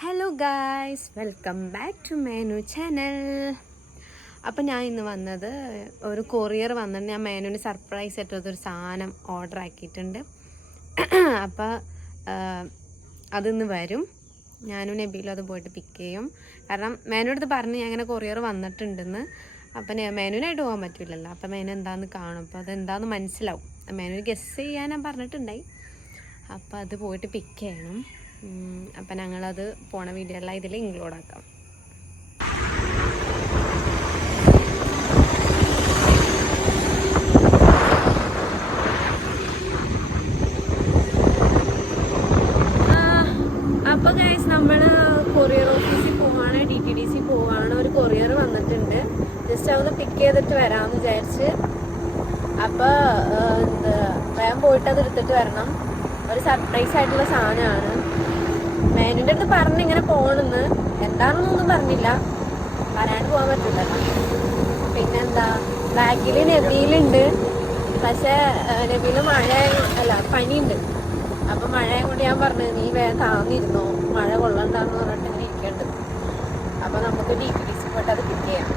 Hello guys, welcome back to menu channel. അപ്പം ഞാൻ ഇന്ന് വന്നത് ഒരു കൊറിയർ വന്നിട്ട് ഞാൻ മേനുവിന് സർപ്രൈസ് ആയിട്ടൊരു സാധനം ഓർഡർ ആക്കിയിട്ടുണ്ട്. അപ്പോൾ അതിന്ന് വരും. ഞാനും നബീലും അത് പോയിട്ട് പിക്ക് ചെയ്യും. കാരണം മേനു അടുത്ത് പറഞ്ഞ് ഞാൻ അങ്ങനെ കൊറിയർ വന്നിട്ടുണ്ടെന്ന്. അപ്പം മേനുവിനായിട്ട് പോകാൻ പറ്റില്ലല്ലോ. അപ്പം മേനു എന്താണെന്ന് കാണും. അപ്പോൾ അതെന്താണെന്ന് മനസ്സിലാവും. മേനുവിന് ഗസ് ചെയ്യാൻ ഞാൻ പറഞ്ഞിട്ടുണ്ടായി. അപ്പോൾ അത് പോയിട്ട് പിക്ക് ചെയ്യണം. അപ്പം ഞങ്ങളത് പോണ വീഡിയോ എല്ലാം ഇതിൽ ഇൻക്ലൂഡ് ആക്കാം. അപ്പോൾ ഗൈസ്, നമ്മൾ കൊറിയർ ഓഫീസിൽ പോവാണ്, DTDC പോവാണ്. ഒരു കൊറിയർ വന്നിട്ടുണ്ട്. ജസ്റ്റ് അവിടെ പിക്ക് ചെയ്തിട്ട് വരാമെന്ന് വിചാരിച്ച്. അപ്പോൾ വേഗം പോയിട്ട് അത് എടുത്തിട്ട് വരണം. ഒരു സർപ്രൈസ് ആയിട്ടുള്ള സാധനമാണ്. മേനുവിൻ്റെ അടുത്ത് പറഞ്ഞ് ഇങ്ങനെ പോകണമെന്ന്, എന്താണെന്നൊന്നും പറഞ്ഞില്ല. പറയാണ്ട് പോകാൻ പറ്റില്ലല്ലോ. പിന്നെന്താ, ബാക്കിൽ നബീലുണ്ട്. പക്ഷെ നബീല് പനിയുണ്ട്. അപ്പം മഴയെ കൊണ്ട് ഞാൻ പറഞ്ഞു, നീ വേഗം താന്നിരുന്നോ, മഴ കൊള്ളണ്ടാന്ന് പറഞ്ഞിട്ട് ഇങ്ങനെ ഇരിക്കുന്നുണ്ട്. അപ്പം നമുക്ക് DTDC പോയിട്ട് അത് പിക്ക് ചെയ്യാം.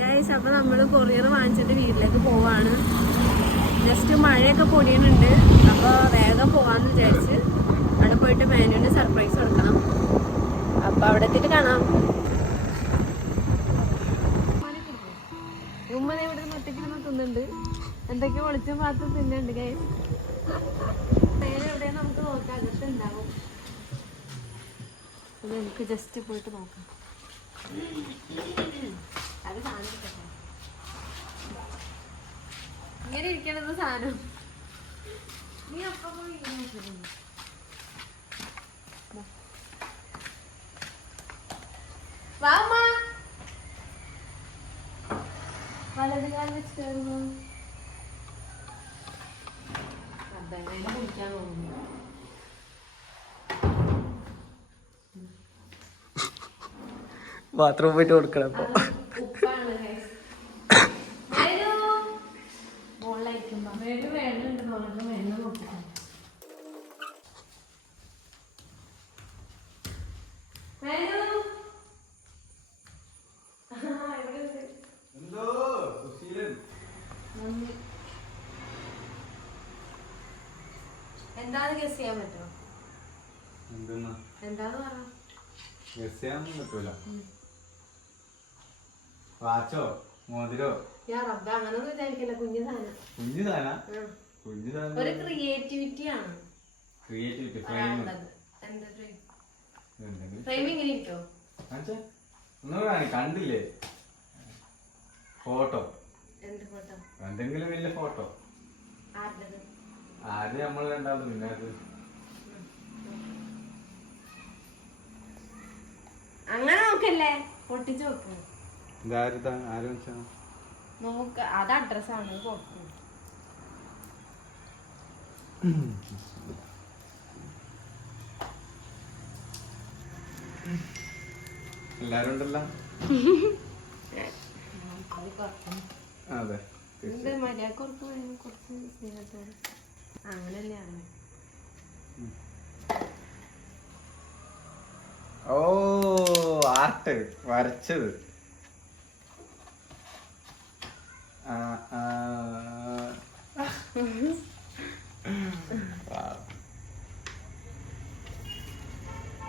ഗൈസ്, അപ്പോൾ നമ്മൾ കൊറിയർ വാങ്ങിച്ചിട്ട് വീട്ടിലേക്ക് പോവാണ്. ജസ്റ്റ് മഴയൊക്കെ പൊടിയുന്നുണ്ട്. അപ്പോൾ വേഗം പോകാമെന്ന് വിചാരിച്ച് അവിടെ പോയിട്ട് മേനുവിന് സർപ്രൈസ് കൊടുക്കണം. അപ്പോൾ അവിടെ എത്തിയിട്ട് കാണാം. ഉമ്മനെ ഇവിടെ ഒറ്റയ്ക്ക് തിന്നുന്നുണ്ട്. എന്തൊക്കെയോ ഒളിച്ചും പാത്രം തിന്നുന്നുണ്ട്. ഗൈസ്, മേലെ എവിടെയാണ് നമുക്ക് നോക്കാം. അകത്ത് ഉണ്ടാവും. അത് നമുക്ക് ജസ്റ്റ് പോയിട്ട് നോക്കാം. അത് സാധനം ഇങ്ങനെ ഇരിക്കണത് സാധനം. നീ അപ്പം പോയി വലത് കാലം വെച്ചിട്ടായിരുന്നു. അതെങ്ങനെ കുടിക്കാൻ തോന്നുന്നു. ബാത്റൂമിൽ പോയിട്ട് കൊടുക്കണം. അപ്പൊ എന്താന്ന് ഗസ് ചെയ്യാൻ പറ്റുമോ? എന്താന്ന് പറഞ്ഞു വാച്ചോ മോതിരോ? അങ്ങനൊന്നും വിചാരിക്കില്ല. കുഞ്ഞു സാധനം. ഒരു ക്രിയേറ്റിവിറ്റി ആണ്. ഫ്രെയിമിങ് ഇരിക്കോ? കണ്ടില്ലേ ഫോട്ടോ? എന്ത് ഫോട്ടോ? എന്തെങ്കിലും വലിയ ഫോട്ടോ. ആദ്യം നമ്മൾ രണ്ടാമത് പിന്നെ അത് അങ്ങനെ നോക്കല്ലേ, പൊട്ടിച്ചു നോക്കും. നോക്ക, അത് അഡ്രസ്സാണ്. കൊടുക്കും. എല്ലാരും ഉണ്ടല്ലോ. അതെ, മര്യാദ കുറച്ച് സ്നേഹത്തോടെ അങ്ങനെയല്ലേ. ഓ, ആർട്ട് വരച്ചത്.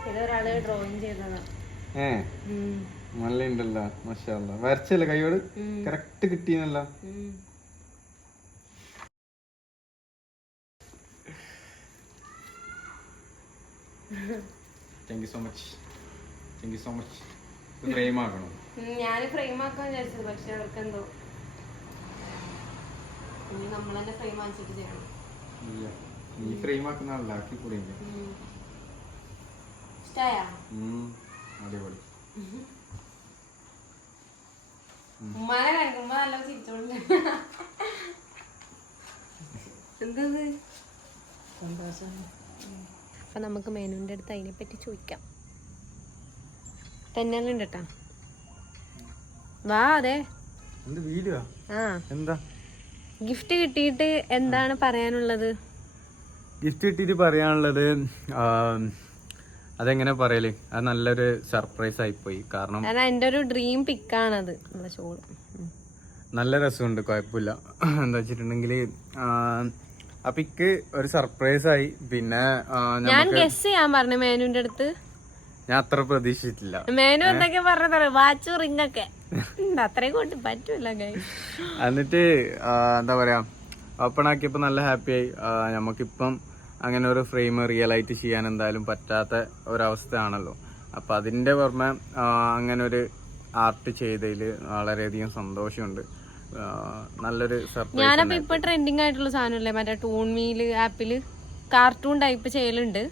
ഇതൊരാള് ഡ്രോയിങ് ചെയ്തതാ. നല്ല ഉണ്ടല്ലോ, മാഷാ അല്ലാ. വരച്ചല്ലേ കൈയോട്? കറക്റ്റ് കിട്ടിയെന്നല്ലോ. Thank you so much. Frame ആക്കണം. ഞാൻ ഫ്രെയിം ആക്കാൻ വിചാരിച്ചത്, പക്ഷെ അവർക്ക് എന്തോ ഇനി നമ്മൾ തന്നെ ഫ്രെയിം വാങ്ങിച്ചിട്ട് ചെയ്യണം. നീ ഫ്രെയിം ആക്കുന്ന ആളല്ല, ആക്കി കൂടെ. അടിപൊളി. ഉമ്മാനെ കഴിക്കുമ്പോ നല്ല ചിരിച്ചോണ്ട് എന്തത് അപ്പൊ നമുക്ക് മേനുവിന്റെ അടുത്ത് അതിനെ പറ്റി ചോദിക്കാം. തെന്നലുണ്ട് കേട്ടാ. വാ. അതെ ആ എന്താ ഗിഫ്റ്റ് കിട്ടിയിട്ട് എന്താണ് പറയാനുള്ളത്? ഗിഫ്റ്റ് കിട്ടിയിട്ട് പറയാനുള്ളത് അതെങ്ങനെ പറയല്, അത് നല്ലൊരു സർപ്രൈസ് ആയിപ്പോയി. കാരണം എന്റെ ഒരു ഡ്രീം പിക്കാണത്. ഷോള് നല്ല രസമുണ്ട്, കുഴപ്പമില്ല. എന്താ വെച്ചിട്ടുണ്ടെങ്കിൽ ആ പിക്ക് ഒരു സർപ്രൈസ് ആയി. പിന്നെ ഞാൻ ഗസ് ചെയ്യാൻ പറഞ്ഞു മേനുവിന്റെ അടുത്ത്. ഞാൻ അത്ര പ്രതീക്ഷിച്ചിട്ടില്ല. മേനു എന്തൊക്കെ പറഞ്ഞത്, വാച്ച് റിംഗ് ഒക്കെ അത്രയും കൊണ്ട് പറ്റൂല. എന്നിട്ട് എന്താ പറയാ, ഓപ്പൺ ആക്കിയപ്പോ നല്ല ഹാപ്പി ആയി. നമുക്കിപ്പം അങ്ങനെ ഒരു ഫ്രെയിം റിയൽ ആയിട്ട് ചെയ്യാൻ എന്തായാലും പറ്റാത്ത ഒരവസ്ഥയാണല്ലോ. അപ്പൊ അതിന്റെ പുറമെ അങ്ങനെ ഒരു ആർട്ട് ചെയ്തതിൽ വളരെയധികം സന്തോഷമുണ്ട്. നല്ലൊരു സർപ്രൈസ്. ഞാനപ്പോ ഇപ്പൊ ട്രെൻഡിങ് ആയിട്ടുള്ള സാധനമല്ലേ മറ്റേ ടൂൺ മീല് ആപ്പില് കാർട്ടൂൺ ടൈപ്പ് ചെയ്യലുണ്ട്.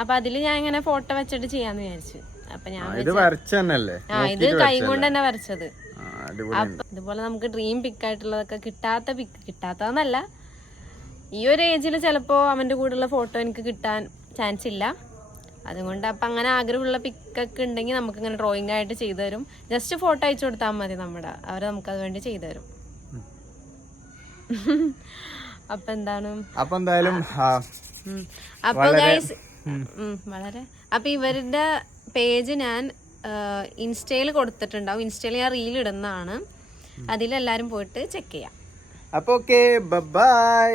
അപ്പൊ അതില് ഞാൻ ഇങ്ങനെ ഫോട്ടോ വെച്ചിട്ട് ചെയ്യാന്ന് വിചാരിച്ചു. അപ്പൊ ഞാൻ ഇത് വരച്ച തന്നെയല്ലേ? ഇത് കൈ കൊണ്ട് തന്നെ വരച്ചത്. ഇതുപോലെ നമുക്ക് ഡ്രീം പിക്കായിട്ടുള്ളതൊക്കെ കിട്ടാത്തതെന്നല്ല, ഈ ഒരു ഏജിൽ ചിലപ്പോ അവന്റെ കൂടെയുള്ള ഫോട്ടോ എനിക്ക് കിട്ടാൻ ചാൻസ് ഇല്ല. അതുകൊണ്ട് അപ്പൊ അങ്ങനെ ആഗ്രഹമുള്ള പിക്കൊക്കെ ഉണ്ടെങ്കിൽ നമുക്ക് ഇങ്ങനെ ഡ്രോയിങ് ആയിട്ട് ചെയ്തു തരും. ജസ്റ്റ് ഫോട്ടോ അയച്ചു കൊടുത്താൽ മതി അവര് നമുക്ക് അത് വേണ്ടി ചെയ്തു തരും. അപ്പൊ എന്താണ്, അപ്പൊ എന്തായാലും അപ്പൊ ഗൈസ് വളരെ അപ്പൊ ഇവരുടെ പേജ് ഞാൻ ഇൻസ്റ്റയിൽ കൊടുത്തിട്ടുണ്ടാവും. ഇൻസ്റ്റയിൽ ഞാൻ റീൽ ഇടുന്നതാണ്. അതിലെല്ലാരും പോയിട്ട് ചെക്ക് ചെയ്യാം. അപ്പൊ ഓക്കെ, ബൈ.